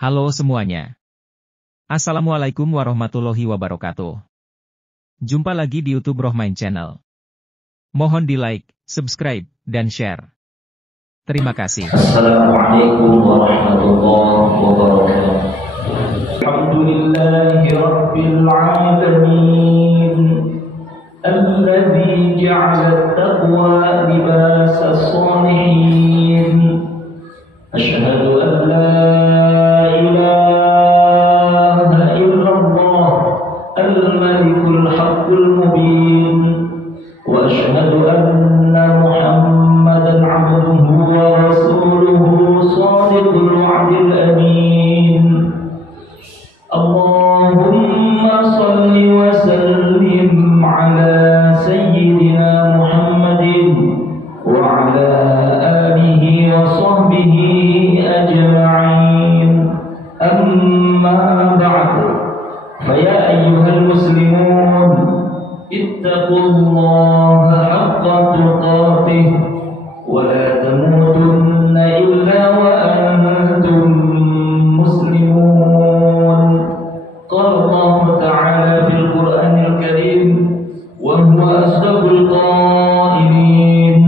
Halo semuanya. Assalamualaikum warahmatullahi wabarakatuh. Jumpa lagi di YouTube Rohmain Channel. Mohon di like, subscribe, dan share. Terima kasih. Assalamualaikum warahmatullahi wabarakatuh. Alhamdulillahi rabbil alamin. Alladzi ja'ala at-taqwa libasa as-salihin. Asyhadu an la ilaha illallah al-malikul haqqul mubin. Wa asyhadu anna Muhammadan 'abduhu wa rasuluhu shadiqul wa'dil amin. Allahumma salli wa sallim ala sayyidina Muhammadin wa ala alihi wa sahbihi ajma'in. Amma ba'du, fa ya ayyuhal muslimun ittaqullaha haqqa tuqatih wa la tamutunna illa wa antum muslimun. Qala Allah Ta'ala fil Qur'anil Karim wa huwa asdaqul qailin.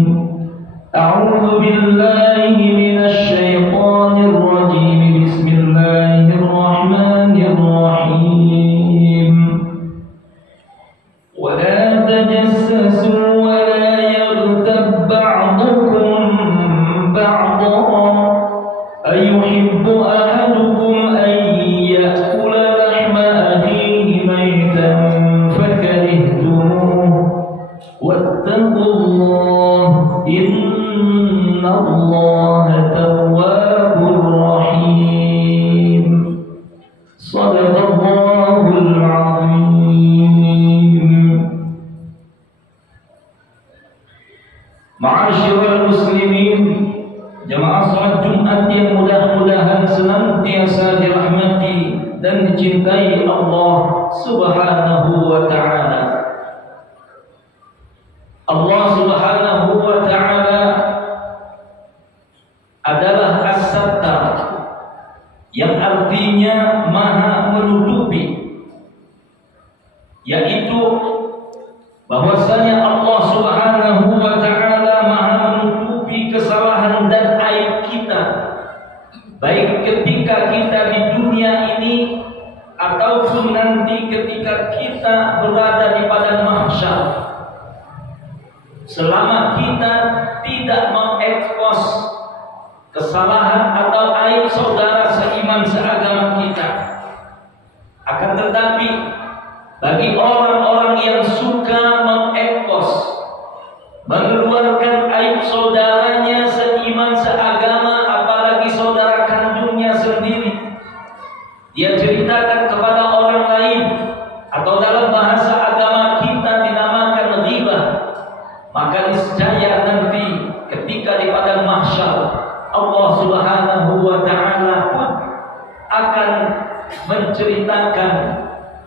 A'udzu billahi minasy syaithanir rajim. Bismillahirrahmanirrahim. Wa la tajassasu wa la yaghtab ba'dukum ba'dhan ayuhibbu ahadukum an ya'kula lahma akhihi maytan fakarihtumuh wattaqullaha innallaha tawwabur rahim. Shadaqallahul azim. Ma'asyiral muslimin, jamaah salat Jumat yang mudah-mudahan senantiasa dirahmati dan dicintai Allah Subhanahu wa Ta'ala. Allah Subhanahu wa Ta'ala adalah As-Sattar, yang artinya Maha menutupi, yaitu bahwasanya Allah Subhanahu wa Ta'ala Maha menutupi kesalahan dan aib kita, baik ketika kita di dunia ini ataupun nanti ketika kita berada di padang mahsyar. Selama kita tidak mengekspos kesalahan atau aib saudara seiman seagama kita, akan tetapi bagi orang-orang yang suka mengekspos, mengeluarkan aib saudaranya seiman seagama, apalagi saudara kandungnya sendiri, dia ceritakan kepada orang lain, atau dalam bahasa agama kita dinamakan ghibah, maka niscaya nanti ketika di padang mahsyar Allah Subhanahu wa Ta'ala pun akan menceritakan,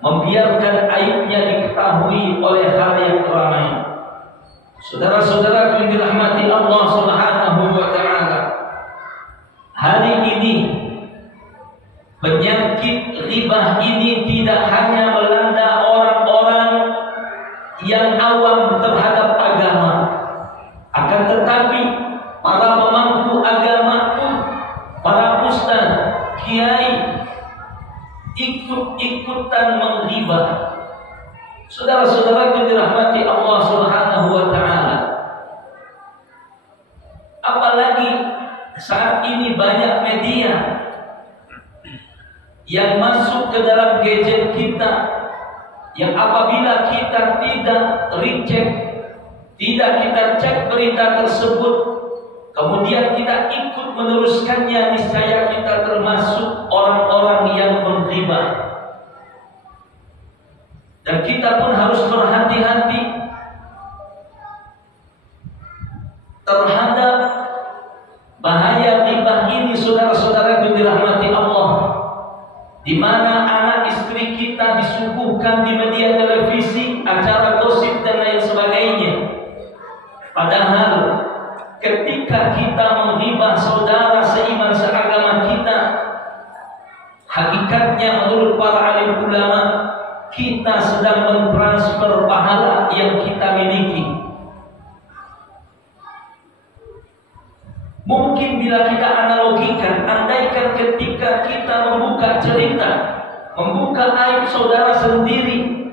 membiarkan aibnya diketahui oleh khalayak ramai. Saudara-saudara yang dirahmati Allah Subhanahu wa Ta'ala, hari ini penyakit ghibah ini tidak hanya melanda orang-orang yang awam terhadap agama, akan tetapi para pemangku agama pun, para ustaz, kiai, ikut-ikutan menghibah. Saudara-saudara yang dirahmati Allah Subhanahu wa Ta'ala, apalagi saat ini banyak media yang masuk ke dalam gadget kita, yang apabila kita tidak recheck, tidak kita cek berita tersebut, kemudian kita ikut meneruskannya, niscaya kita termasuk orang-orang yang menghibah. Dan kita pun harus berhati-hati terhadap bahaya ghibah ini, saudara-saudara yang dirahmati Allah, di mana anak istri kita disuguhkan di media televisi acara gosip dan lain sebagainya. Padahal ketika kita menghibah saudara seiman seagama kita, Hakikatnya menurut para alim ulama, kita sedang mentransfer pahala yang kita miliki. Mungkin bila kita analogikan, andaikan ketika kita membuka cerita, membuka aib saudara sendiri,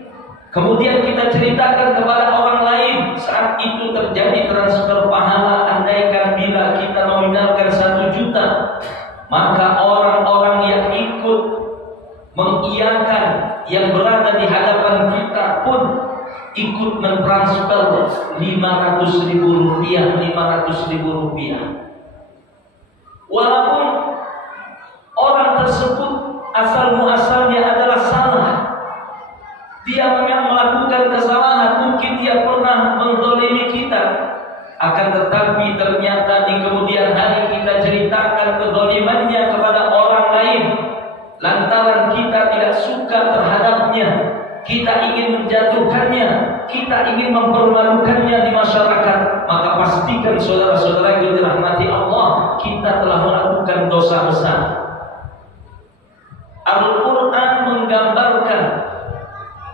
kemudian kita ceritakan kepada orang lain, saat itu terjadi transfer pahala. Andaikan bila kita nominalkan 1 juta, maka orang-orang yang ikut mengiyakan, yang berada di hadapan kita pun ikut mentransfer 500.000 rupiah, 500.000 rupiah. Walaupun orang tersebut asal muasalnya adalah salah, dia memang melakukan kesalahan, mungkin dia pernah menzalimi kita, akan tetapi ternyata di kemudian hari kita ceritakan kezalimannya kepada orang lain, lantaran kita tidak suka terhadapnya, kita ingin menjatuhkannya, kita ingin mempermalukannya di masyarakat, maka pastikan saudara-saudara yang dirahmati Allah, kita telah melakukan dosa besar. Al-Quran menggambarkan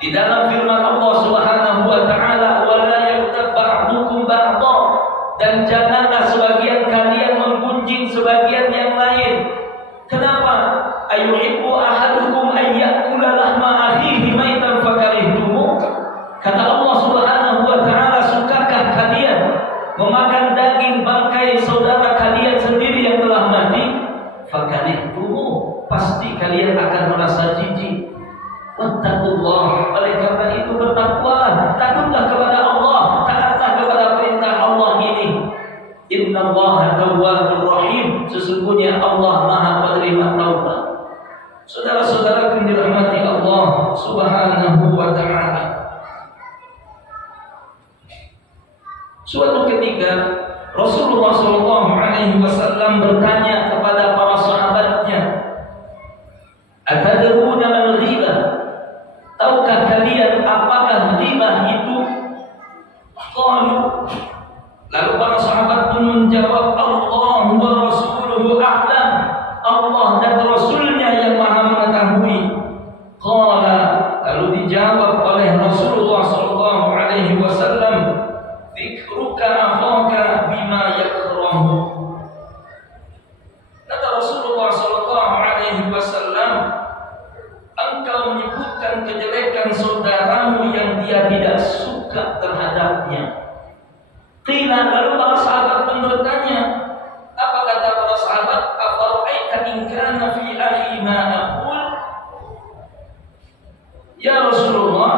di dalam firman Allah Subhanahu wa taala, "Wa la yaghtab ba'dukum ba'dha," dan janganlah sebagian kalian menggunjing sebagian yang lain. Kenapa? Ayuhibbu ahadukum an ya'kula lahma akhihi maitan fakarihtumuh. Kata Allah Subhanahu wa taala, sukakah kalian memakan daging bangkai saudara kalian sendiri yang telah mati? Fakarihtumuh, pasti kalian akan merasa jijik. Wattaqullah, oleh karena itu bertakwalah, takutlah kepada Allah, taatlah kepada perintah Allah ini. Innallaha tawwabur rahim, sesungguhnya Allah Maha penerima taubat. Saudara-saudara yang dirahmati Allah Subhanahu wa taala, suatu ketika Rasulullah SAW bertanya kepada para sahabatnya, "Atadruna mal ghibah?" Tahukah kalian apakah ghibah itu? Qalu, lalu para sahabat pun menjawab, "Allah wa rasuluhu a'lam." Allah dan Rasulnya yang Maha mengetahui. Qala, lalu dijawab oleh Rasulullah SAW, "Dzikruka akhaka bima yakrahu." Kata Rasulullah SAW, engkau menyebutkan kejelekan saudaramu yang dia tidak suka terhadapnya. Qila, lalu para sahabat pun bertanya, apa kata para sahabat? Afara'aita in kana fi akhi ma aqul? Ya Rasulullah,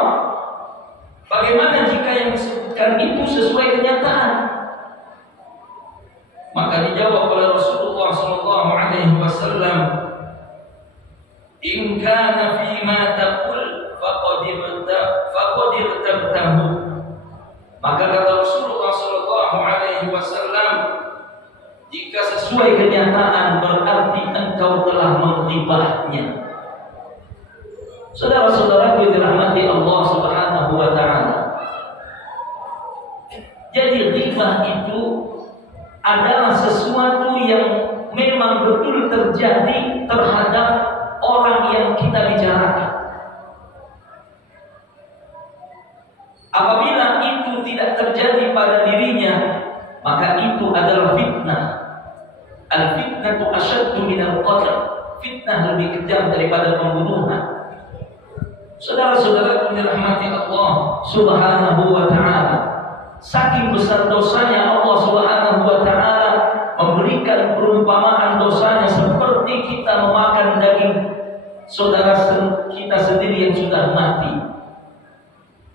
bagaimana jika yang disebutkan itu sesuai kenyataan? Maka dijawab oleh Rasulullah SAW, in kana fi ma taqul faqad irtabtahu. Maka kata Rasulullah SAW, jika sesuai kenyataan berarti engkau telah menghibahnya. Saudara-saudara yang dirahmati Allah Subhanahu wa taala, jadi ghibah itu adalah sesuatu yang memang betul terjadi terhadap orang yang kita bicarakan. Apabila itu tidak terjadi pada dirinya, maka itu adalah fitnah. Al-fitnatu asyaddu minal qatl. Fitnah lebih kejam daripada pembunuhan. Saudara-saudara yang dirahmati Allah Subhanahu wa taala, saking besar dosanya Allah Subhanahu wa taala memberikan perumpamaan dosanya seperti kita memakan daging saudara kita sendiri yang sudah mati.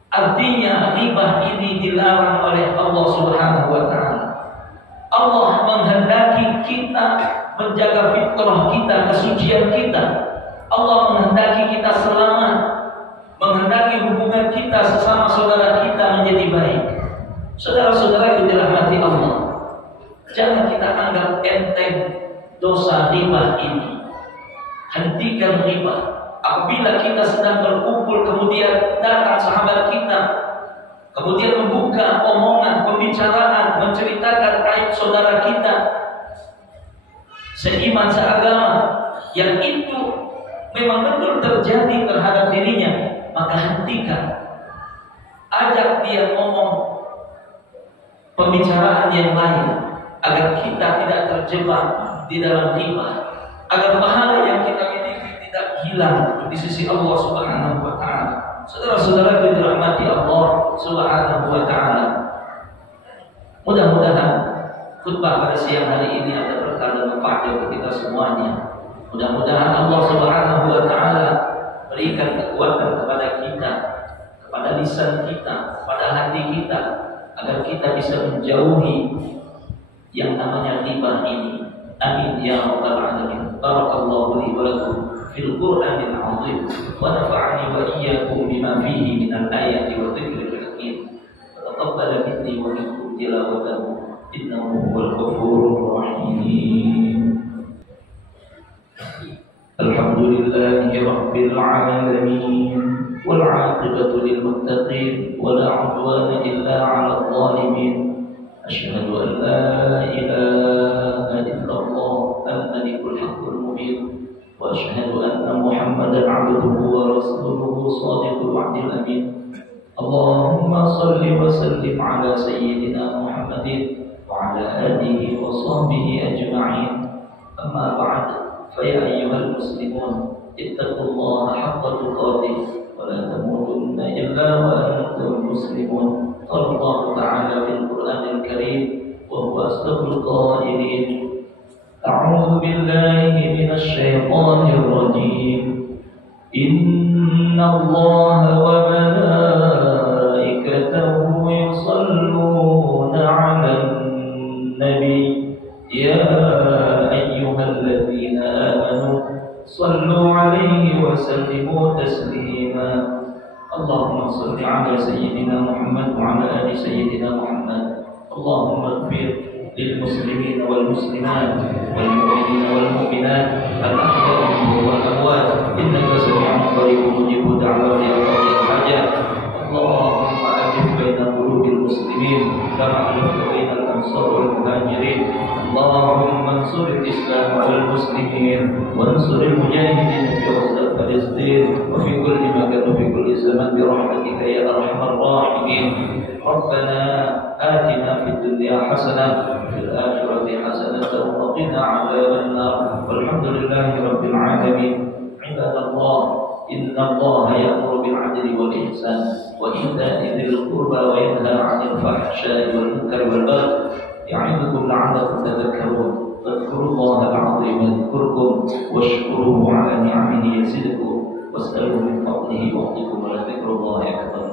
Artinya ghibah ini dilarang oleh Allah Subhanahu wa taala. Allah menghendaki kita menjaga fitrah kita, kesucian kita. Allah menghendaki kita selamat, menghendaki hubungan kita sesama saudara kita menjadi baik. Saudara-saudara yang dirahmati Allah, jangan kita anggap enteng dosa ghibah ini. Hentikan ghibah. Apabila kita sedang berkumpul, kemudian datang sahabat kita, kemudian membuka omongan, pembicaraan, menceritakan aib saudara kita seiman seagama, yang itu memang betul terjadi terhadap dirinya, maka hentikan. Ajak dia ngomong pembicaraan yang lain, agar kita tidak terjebak di dalam ghibah, agar pahala yang kita miliki tidak hilang di sisi Allah Subhanahu wa taala. Saudara-saudara yang dirahmati Allah Subhanahu wa taala, mudah-mudahan khutbah pada siang hari ini ada berkah dan manfaat untuk kita semuanya. Mudah-mudahan Allah Subhanahu wa taala berikan kekuatan kepada kita, kepada lisan kita, kepada hati kita, agar kita bisa menjauhi yang namanya ghibah ini. Amin ya rabbal alamin. Barakallahu li wa lakum fil Qur'anil 'azim wa nafa'ani wa iyyakum bima fihi minal ayati wa dzikril hakim. Taqabbal minni wa minkum tilawatahu innahu huwal ghafurur rahim. Alhamdulillahi rabbil alamin wal 'aqibatu lil muttaqin wa la 'udwana illa 'alal zalimin. Asyhadu an la ilaha illallah al-malikul haqqul mubin wa asyhadu anna Muhammadan 'abduhu wa rasuluhu shadiqul wa'dil amin. Allahumma shalli wa sallim 'ala sayyidina Muhammadin wa 'ala alihi wa sahbihi ajma'in. Amma ba'd, fa ya ayyuhal muslimun ittaqullaha haqqa tuqatih wa la tamutunna illa wa antum muslimun. قال الله تعالى في القرآن الكريم وهو أصدق القائلين: أعوذ بالله من الشيطان الرجيم إن الله وملائكته يصلون على النبي يا أيها الذين آمنوا صلوا عليه وسلموا تسليما. اللهم صل على سيدنا محمد وعلى آل سيدنا محمد. اللهم اغفر للمسلمين والمسلمات والمؤمنين والمؤمنات الأحياء منهم والأموات إنك سميع قريب مجيب دعوات أقضي الحاجات. اللهم ألف بين قلوب المسلمين كما ألفت بين الأنصار والمهاجرين. اللهم انصر الإسلام والمسلمين وانصر المجاهدين في أرض فلسطين وفي كل مكان وفي كل زمان برحمتك يا أرحم الراحمين. ربنا آتنا في الدنيا حسنة وفي الآخرة حسنة وقنا عذاب النار. والحمد لله رب العالمين. عباد الله، إن الله يأمر بالعدل والإحسان وإيتاء ذي القربى وينهى عن الفحشاء والمنكر والبغي يعظكم لعلكم تذكرون. فاذكروا الله العظيم يذكركم واشكروه على نعمه يزدكم واسألوا من فضله يعطيكم ولذكر الله أكبر.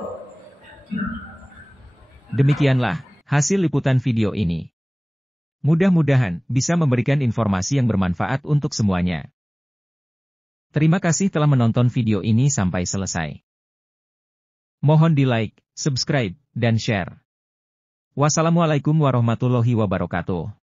Demikianlah hasil liputan video ini. Mudah-mudahan bisa memberikan informasi yang bermanfaat untuk semuanya. Terima kasih telah menonton video ini sampai selesai. Mohon di-like, subscribe, dan share. Wassalamualaikum warahmatullahi wabarakatuh.